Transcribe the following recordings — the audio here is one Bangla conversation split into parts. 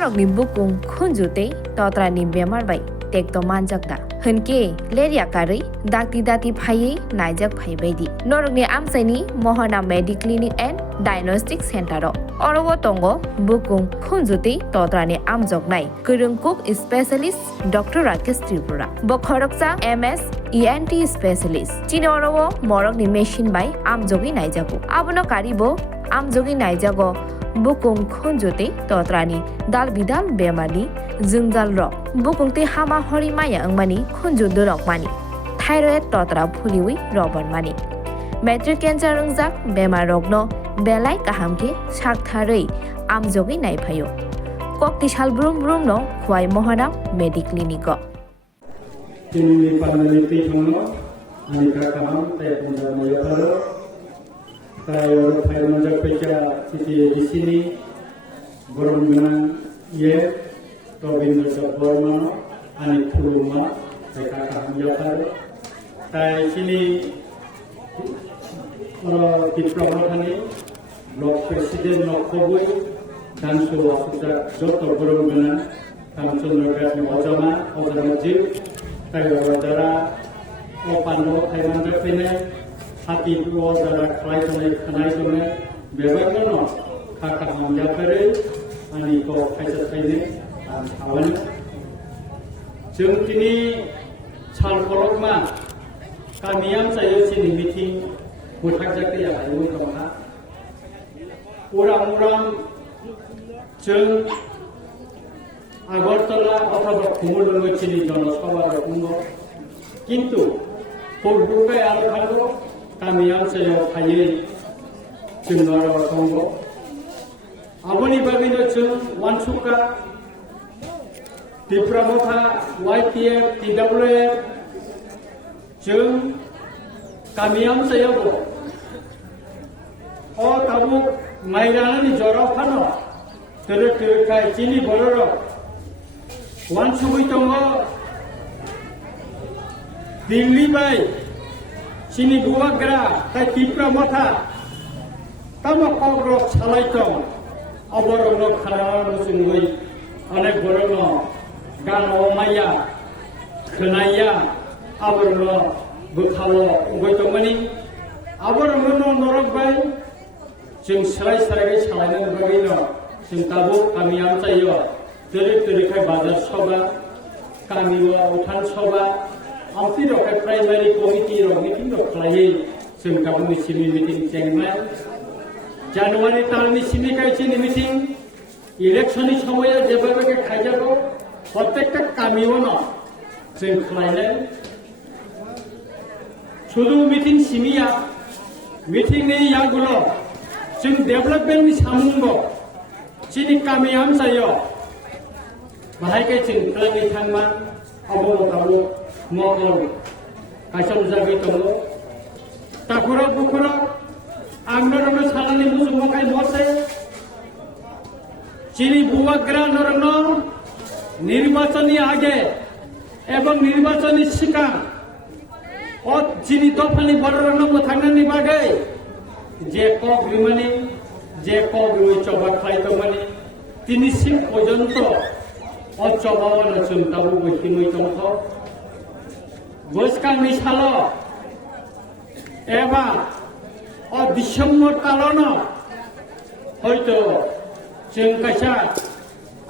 norokni bukung khunjute totrani bemar bai tekto manjakda hunke leria kari dati phaiye naijak phai baidi norokni amsaini mohana mediclinic and diagnostic center orowo tongo bukung khunjute totrani amjoknai kurungkuk specialist Dr. Rakesh Tripura bokhoroksa MS ENT specialist chini orowo morokni machine bai amjogi naijago abono karibo amjogi naijago bukung khunjute totrani dal bidal bemani jungjal rok bukungte hama hori maya angmani khunjudu rok mani thyroid totra phuliwi roban mani matric cancer ungjak bemar rokno belai kahamke saktharei amjogi naiphayo kokti sal brum no khwai mohana mediclinic Ini paneliti mono mereka kamam teh punya mayar kalau saya menjadi peja di sini berhubungan ye Robin Bersaborma anik Puruma mereka kamam mayar saya sini diploma tani blok presiden Nokobui dan sudah jodoh berhubungan langsung mereka ojama jil kayak wadara opano kayak mana pene hati dua wadara kelai kene beberapa kakak menjapere ani ko kaisa kaini awan jeng kini chal kolok ma kamiam saya sini meeting butak jakti ya ayu kamha urang jeng Agartala অথবা কুমুরডঙ্গ চিনি জনসভার কুঙ্গ কিন্তু পূর্বে আরো ভালো গামী অঞ্চলে থাইয়ে जोंनार दंग आबोनि बागैनो जों वानसुका दिप्रामथा YPF TWF जों गामী অঞ্চলেও अ ताबु माइरानानि जराव फानो तेरे चिनी बरर वानसुगै दङ दिल्ली बाय चिनी गुवाग्रा ताय तिप्रा मथा तामा कग्रक सालाय दं अबरनो खालामनो जोंगै अनेक बरनो गानाव माया खोनाया अबरनो बोखालो उगै दंमोनि अबरनो नरक बाय जों सोलाय सालायनो बागैनो जों दाबो गामियाव जायो तेरे बाजार सभा गामियाव उठान सभा आमती रखाय प्राइमारी कमिटि मिटिं खालायो जों गाबोन सिनि मिटिं जेंनाय जानुवारि तालनि सिनि गायसिनि मिटिं इलेक्शननि समय जेबायदि खायजागौ प्रत्येकटा गामियाव जों खालायनाय शुधु मिटिं सिमिया मिटिंनि यागुलो जों डेभलपमेन्टनि सामुंगौ चिनि गामियाव जायो बाहायके जों खालामनो थांमा अबरताबो मगल गायसम जागै दङ ताकुरा बुकुरा आंनरनो सालानि मुजुमकाय मसे चिनि बुवाग्रा नरनो निर्वाचननि आगे एवं निर्वाचननि सिगां चिनि दफानि बररनो मोथांनायनि बागै जे कग्रिमानि जे कग्रिमै चबा खालायदोंमानि दिनैसिम पर्यन्त अचबावनो जों दाबो बैथिमै दंथ गोसखांनि साल एबा डिसेम्बर तालनो हयतो जों कायसा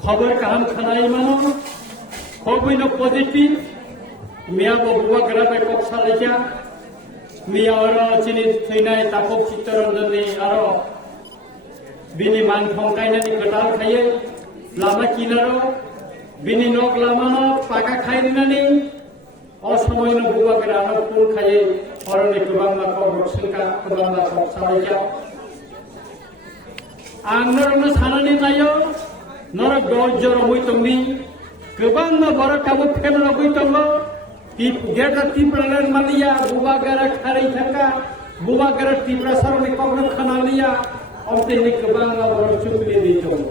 खबर गाहाम खोनायोमोन खबैनो पजिटिभ मियाबो बुवाग्रा बेकअप सालायजा मियाव आरो चिनि थैनाय तापक चित्तरन्जननि आरो बिनि मान थंखायनायनि खोथा थायो लामा किनाराव बिनि नक लामानो पाका खायनानै असमयनो बुवाग्रानो खुंखायो अरनि गोबां माखौ रक्संका गोबां माखौ सालायजा आंनरनो सानानै नायो नरक दजर हयतंनि गोबां बरकाबो फेमनो हयतंग गेटा तिप्रालन मालिया बुवाग्रा खारै थाका बुवाग्रा तिप्रा सरनि कग्र खानालिया अबतेनि गोबां बर चुकलि दं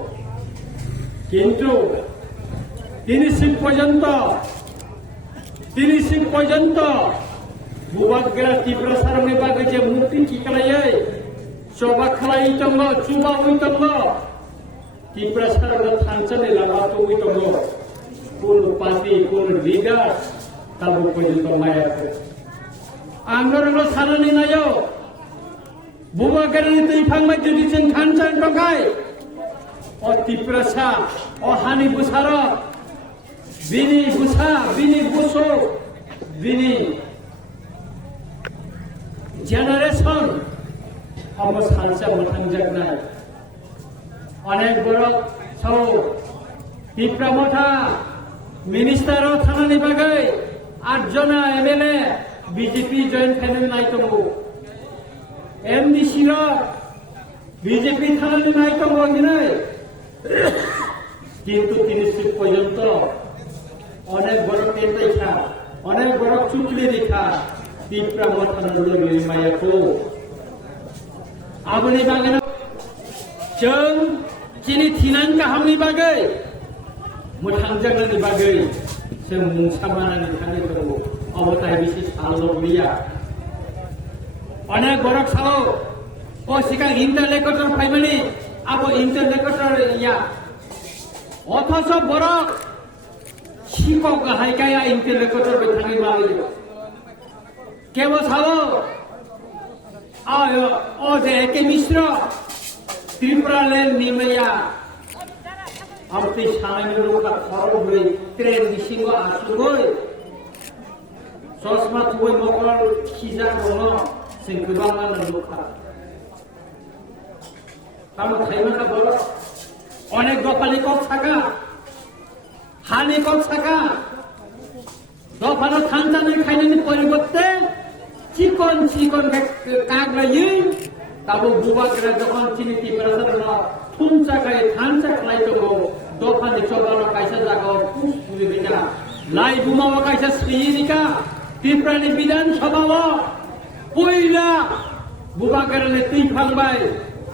किन्तु दिनैसिम पर्यन्त बुवाग्रा तिप्रा सरनि बागै जे मुक्ति खालायै सभा खालायै दङ चुबा हय दङ ত্রিপুরা সারা থানচালে লাভা তবুই তব কোন পার্টি কোন লিডার তাবো পর্যন্ত মায়াকে আন্দোলন সারানি নাyo বুবাগারি তৈ ফাংমাই যদি जों থানচান টকাই ও ত্রিপুরা সা ও হানি বুসার বিনি বুসা বিনি বুসো বিনি জেনারেশন আমার সালসা মোথাংজাকনাই অনেক বড় সব ত্রিপুরা মথা মিনিস্টারও থানানি বাগৈ 8 জনা এমএলএ বিজেপি জয়েন্ট ফ্যামিলি নাই তবু এমডিসি র বিজেপি থানানি নাই তবু নাই কিন্তু তিনি পর্যন্ত অনেক বড় টেন্ডার অনেক বড় চুক্তি রেখা ত্রিপুরা মথানগুলো মায়াকো আবনি বাগান जों दिनै थिनां गाहामनि बागै मोथांजागनि बागै जों मुंसामानानै थानो दङ अबताय बिसि साल' गैया अनेक बरक साल ओ सिगां इन्टारलेक्टर फाइमानि आबो इन्टारलेक्टर या अथच बरक शिखक गाहाय गाया इन्टारलेक्टर बिथांनि बागै केबो साल ओ जे एके मिश्र त्रिपुरा लेन निमया आमती सानायनि लोखा खरबै ट्रेन बिसिङाव आसुगै ससमा थुबै मकर खिजा दङ जों गोबाङानो लोखा কারণ খাইমাখা বলো অনেক দফানি কক থাকা হানি কক থাকা দফানো থানতানি খাইনানি পরিবর্তে চিকন চিকন কাগলায়ি তাবো বুবাগরা যখন চিনি ত্রিপুরা থুমচা খাই থানচা খাই তো দফানি চবানো কাইসা জাগাও পুরি দিকা লাই বুমাও কাইসা শ্রীনিকা ত্রিপুরানি বিধানসভা পয়লা বুবাগরানে তুই ফাংবাই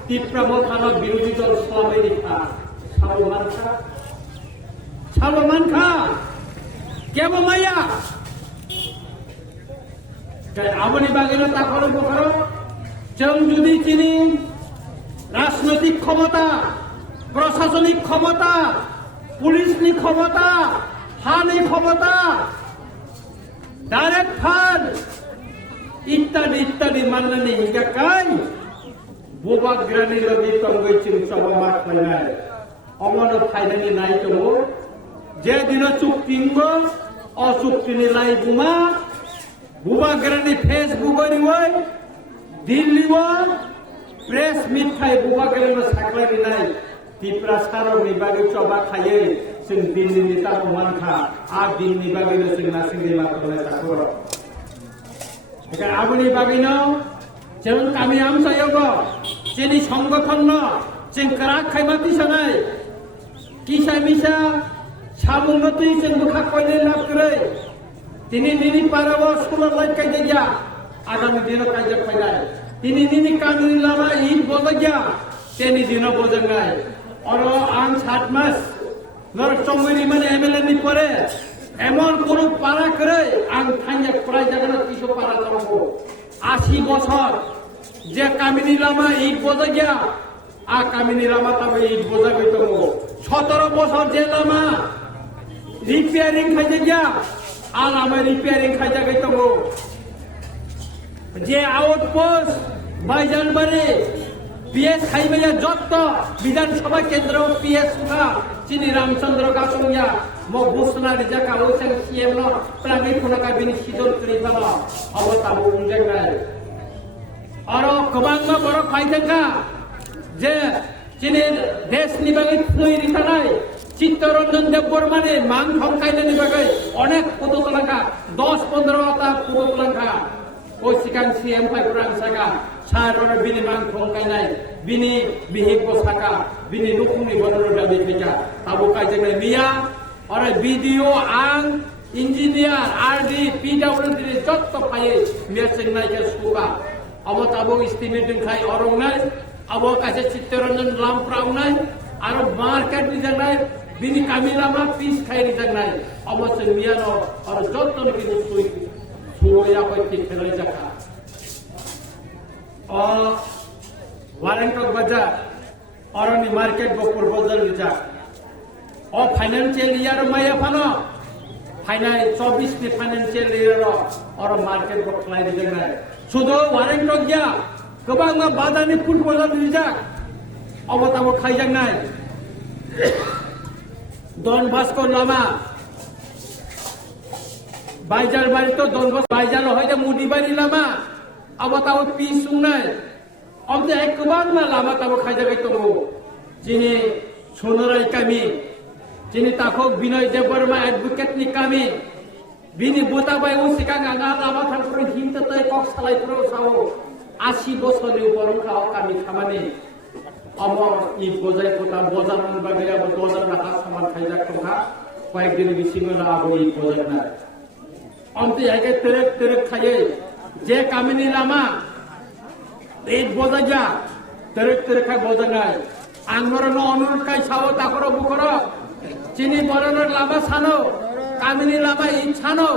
ত্রিপুরা মথানো বিরোধী দল সবাই রেখা সালমান খা কেবল মাইয়া আবনি বাগিনা তাকরো বকরো जों जुदि তিনি রাজনৈতিক ক্ষমতা প্রশাসনিক ক্ষমতা পুলিশনি ক্ষমতা হানি ক্ষমতা ডাইরেক্ট ফান্ড ইত্যাদি ইত্যাদি মাননানি হিগাকাই বুবাগ্রানি লবি তঙ্গৈ চিং সভা খাইনাই অমন ফাইনানি নাই তো যে দিন চুক্তিঙ্গ অচুক্তিনি লাই বুমা বুবাগ্রানি ফেসবুক ওই दिल्ली प्रेस मिट खाई बुबागेरनो साख्लायनि नाय ত্রিপুরা सारनि बागै चबा खायै जों दिल्लीनि ताबो मानखा आ दिननि बागैनो जों नासिंनि माखौलाय साखर एका आबनि बागैनो जों कामि आमसायग जेनि संगठन जों करा खायमाति सानाय किसा मिसा सामुंगति जों बुखा कयले लाभ करे दिनै दिनै पाराव सुलाय कायदे गया आगामी दिनों कायजा फैलाय दिनै दिनै कामिनि लामा ईद बजाया तेनि दिनों बजांगाय और आं 7 मास नरक चंगुरी माने एमएलए नि परे एमन कोन पारा करे आं थांजा प्राय जागना किसो पारा दंगो 80 বছর जे कामिनि लामा ईद बजाया आ कामिनि लामा तबे ईद बजागै दंगो 17 বছর जे लामा रिपेयरिंग खायजा आ लामा रिपेयरिंग खायजागै दंगो যে আউটপোস্ট বাইজানবাড়ি পিএস খাইবাইয়া যত বিধানসভা কেন্দ্র পিএস সুখা চিনি রামচন্দ্র গাছুয়া মো বুসনারি জাকা ওসেন সিএম ন প্রাগে কোনকা বিনি সিজন করিবাল অবতাবো উনজাগাই আর কবাংমা বড় ফাইদাকা যে চিনি দেশ নিবাগি তৈরি থানায় চিত্তরঞ্জন দেববর্মানে মান ধমকাইলে নিবাগই অনেক পদতলাকা 10-15টা পদতলাকা o sikan CM pai kurang saka sarona bini mangkong kainai bini bihik posaka bini nukuni bonoro dabi pika tabu kajeng mia ora video ang engineer RD PWD jotto pai mesin nai ke suka abo tabu estimating khai orong nai abo kaise chittoranjan lamprau nai aro market ni janai bini kamilama piece khai ni janai abo sen mia no aro jotto bini sui Suya pati kelai jaka. Warentok baja, orangni market bo proposal rijak o financial year maya phano financial 24 ni financial year orang market bo khlai rijak nai sudo wareng rogya kebang ma badani proposal rijak obotabo khaijak nai Don Bosco lama Bajar bari to Don Bosco Bajar hoyta mudi bari lama abotabo pisung nai Omde ekbang ma lama tabo khaijak tongo jini sonorai kami jini takok Binoy Deborma advocate ni kami bini buta bai o sikang anga lama thang pro hinta tai kok salai pro sao 80 বছর ni uporong khao kami khamani amor I bozai kota bozar man bagai abo bozar na has saman khaijak tongha কয়েকদিন বিসিং না abo I bozar na omte age terek khaye je kamini lama এই bozaja terek khay bozanai angmorono onurut kai sao takoro bukoro chini boronor lama sano kamini lama in sano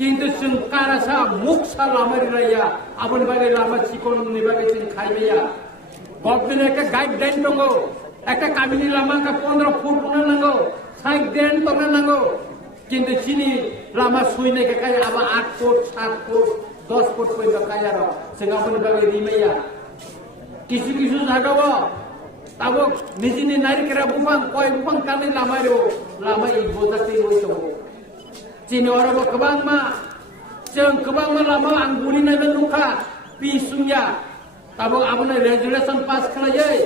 কিন্তু जों कारासा मुखसा लामारि राया आबन बागे लामा चिकन नि बागे जों खाइया गभर्नमेन्ट একটা গাইডলাইন दंगो একটা কামিনি লামা का 15 ফুট কোনা नांगौ साइड देन तंगा नांगौ কিন্তু চিনি লামা সুইনে के काय आबा 8 ফুট 7 ফুট 10 ফুট পয়दा काय आरो जों आबन बागे रिमाया কিছু জায়গাও তাবো নিজিনি নারীকেরা বুফাং কয় বুফাং কানে লামারো লামা ই বজাতে হইতো Cini orang kebang ma, jeng kebang ma lama angguli nebe nuka, pisungya, tabung abune resolution pass kalajai,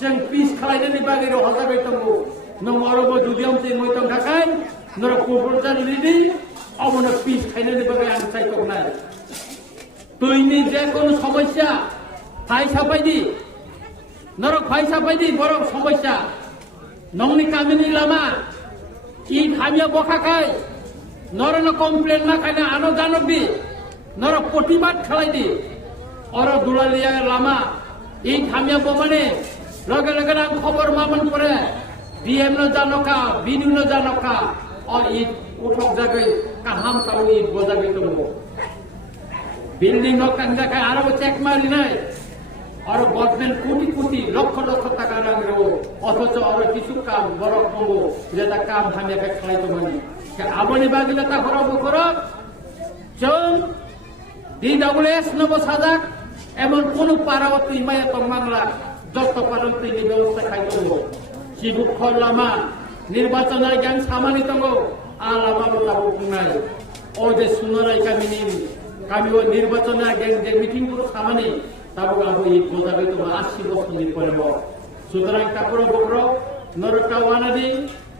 jeng pis kalajai ni bagi roh hasa betemu, nong orang bo judiam cing muitong kakai, nor kuburjan lidi, abune pis kalajai ni bagi ansai toknai. Tu ini jekon সমস্যা, thai sapai di, nor thai sapai di borong সমস্যা, nong ni kami ni lama, I khamya bokakai. Norono komplain ma kana ano janobi noro প্রতিবাদ খালাই di oro dulalia lama I khamya bomane lage lage na khobor maman pore DM no janoka binu no janoka o I uthok jagai kaham tau I bojabi tomo building no kanga kai aro check mari nai oro government কোটি লক্ষ টাকা লাগলো অথচ oro কিছু কাম বড় tombo যেটা কাম khamya ka khalai tomani aboni bagila ta kharabu korok jong DWS nobo sajak emon kono parawat imaya tongmangla যত পারন্ত ni ব্যবস্থা খাইতো সিবুক খলামা নির্বাচনের জ্ঞান সামানি তঙ্গ আলামা তাবো নাই ও যে সুনরাই কামি ও নির্বাচনের জ্ঞান যে মিটিং গুলো সামানি তাবো আবো ই বোঝাবে তো 80 বছর নি পরে সুতরাং তাপুরো বকরো নরকা ওয়ানাদি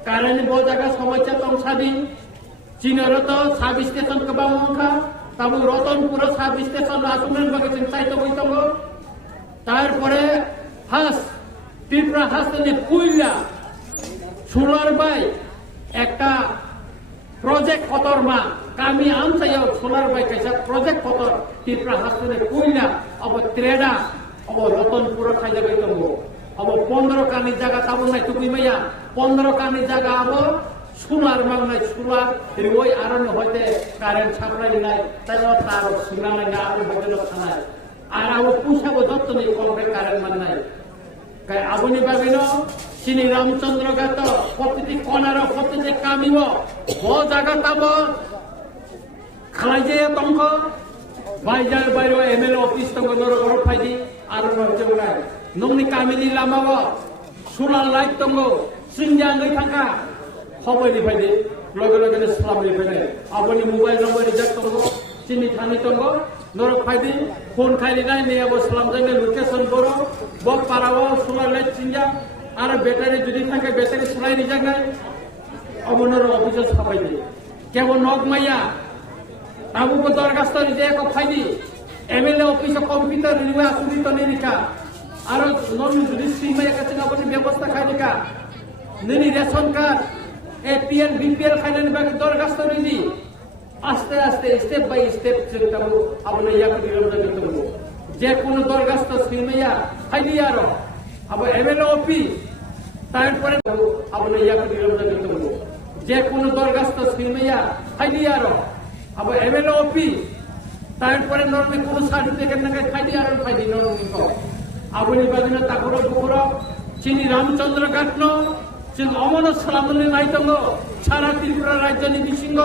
কারণ বোজাগা সমস্যা তংসাদি চীনের তো সাব স্টেশন কবা মুখা তাবু রতনপুর সাব স্টেশন আসুমেন বাগে চিন্তাই তো হইতো তারপরে হাস ত্রিপুরা হাসনে পুইলা সুলার বাই একটা প্রজেক্ট কতরমা কামি আমসাইও সোলার বাই কাইসা প্রজেক্ট কতর ত্রিপুরা হাসনে পুইলা অব ত্রেডা অব রতনপুর খাইজা গইতো अब 15 কানি জায়গা তাবো নাই তুমি মাইয়া 15 কানি জায়গা আবো সুলার মাংনাই সুলার ওই আরন হইতে কারেন্ট সাপ্লাই নাই তাইও তার সুনালাই না আর বদল খানাই আর আবো পুষাবো যত নেই কলকে কারেন্ট মান নাই কাই আবনি বাবিনো শ্রী রামচন্দ্র গাত প্রতিটি কোনার প্রতিটি কামিব ও জায়গা তাবো খালাইজে তঙ্ক বাইজার বাইরে এমএলএ অফিস তঙ্ক নরগর ফাইদি আর নরজে উড়াই nongni kamini lamawo sulan light tongo sinjang ngai thangka khoboi ni phaide loge ni salam ni phaide aboni mobile number rijak tongo chini thani tongo norok phaide phone khaili nai ne abo salam jane location boro bok parawo sulan light sinjang ara battery jodi thake battery sulai rijak nai abonor office sabai di kebo nok maya abu ko dorgastori je ko phaidi MLA office computer riwa asuri to nirika আরো নন ডিস্ট্রিক্টের কাছে আপনি ব্যবস্থা খাইনিকা নেনি রেশন কার্ড এপিএল বিপিএল খাইনি বাকি দরখাস্ত রইলি আস্তে আস্তে স্টেপ বাই স্টেপ চিন্তাবো আপনি ইয়াকে বিরোধ করতে যে কোন দরখাস্ত সিমেয়া খাইনি আর আবার এমএলএ অফিস তারপরে আপনি ইয়াকে বিরোধ করতে যে কোন দরখাস্ত সিমেয়া খাইনি আর আবার এমএলএ অফিস তারপরে নরমে কোন সার্টিফিকেট না খাইনি আর খাইনি নরমে aboni bagina takoro bukuro চিনি রামচন্দ্র ঘাটনো 지금 어머나 사람을 나이던 거 সারা ত্রিপুরা রাজধানী বিশৃঙ্গ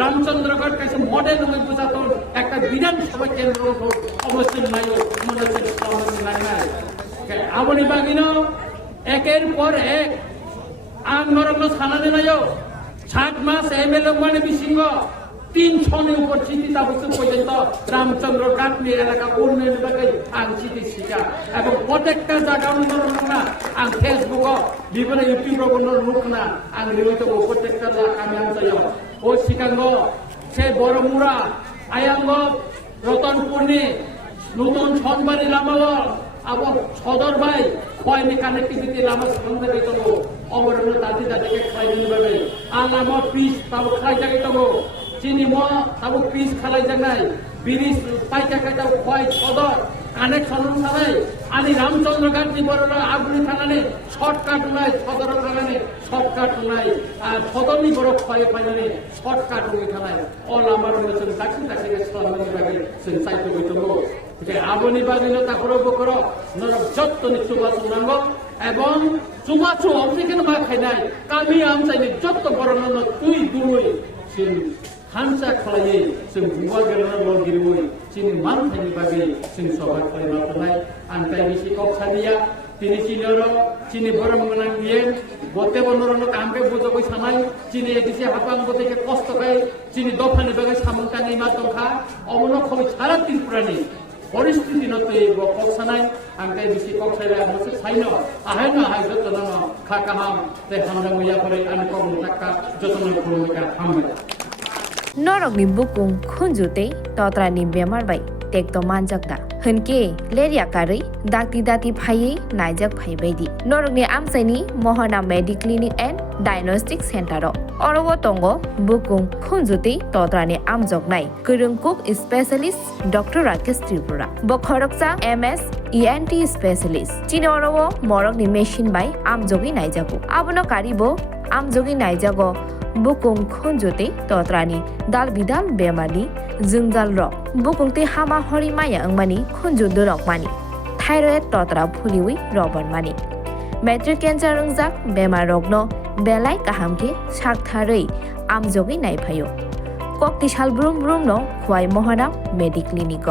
রামচন্দ্রগড় কাছে মডেল হয়ে বোঝাতো একটা বিধানসভা কেন্দ্র অবশ্যই নাই মনে হচ্ছে নাই আবনি বাগিনো একের পর এক আন্দোলন সানানে নাই 7 মাস এমএলএ মানে বিশৃঙ্গ 300의 উপর চিঠিতা বস্তু পর্যন্ত রামচন্দ্র ঘাটনি এলাকা উন্নয়ন বাকি আং চিঠি শিখা এবং প্রত্যেকটা জায়গা উন্নয়ন না আং ফেসবুক বিভিন্ন ইউটিউব নুক না আং নিয়মিত প্রত্যেকটা আমি আনসাই ও শিকাঙ্গ সে বড়মুড়া আয়াঙ্গ রতনপুরনি নতুন সনবাড়ি লামাব আবো সদর ভাই খয়নি কানেক্টিভিটি লামা সঙ্গে গেছিল অমরণ দাদি দাদিকে খাই দিবে আলামা পিস তাও খাই যাবে তবু চিনি ম তাবো পিস খালাই জানাই ব্রিজ পাইকা কাটা খয় সদর কানেকশন থানায় আনি রামচন্দ্র ঘাটনি বড় আগুনি থানানে শর্টকাট নাই সদর থানানে শর্টকাট নাই আর সদরনি বড় খয় পাইনানে শর্টকাট ওই থানায় অল আমার মতন তাকি তাকি সালামি বাগে সেন সাইতো হইতো যে আবনি বাগিনো তাকরো বকরো নরক যত্ন নিচুবা সুনাঙ্গ এবং চুমাচু অফিকেন মা খাইনাই কামি আমসাইনি যত্ন বড় নন তুই দুই সিন হানসা খালায়ে जों बुवा गेलना लगिरवै जोंनि मान थाइनि बागै जों सभा खालामना थानाय आंखाय बिसि कक्सानिया তিনি চিনর চিনি বরম গনাং দিয়ে বতে বনরন কামকে বুঝবই সানাই চিনি এদিকে হাপাং বতেকে কষ্ট খাই চিনি দফানি বাগে সামন্তানি মাতংখা অমন খবর সারা ত্রিপুরানি পরিস্থিতি নতই কক্সানাই আংকাই বিসি কক্সাইলা মসে সাইন আহাই না হাই যতন খাকাহাম তে হামরা মইয়া করে আন কম টাকা যতন ভূমিকা হামলা Norokni bukung khunjute totrani bemar bai tekto manjakda hunke leria kari dati phaiye naijak phai baidi norokni amsaini mohana mediclinic and diagnostic center orowo tongo bukung khunjute totrani amjoknai kurungkuk specialist Dr. Rakesh Tripura bokhoroksa MS ENT specialist chini orowo morokni machine bai amjogi naijago abono karibo amjogi naijago bukung khunjute totrani dal bidal bemani jungdal rok bukungte hama hori maya angmani khunjudu rok mani thyroid totra phuliwi roban mani matric cancer ungjak bemar rokno belai kahamke saktharei amjogi naiphayo kokti sal brum brum no khwai mohana mediclinic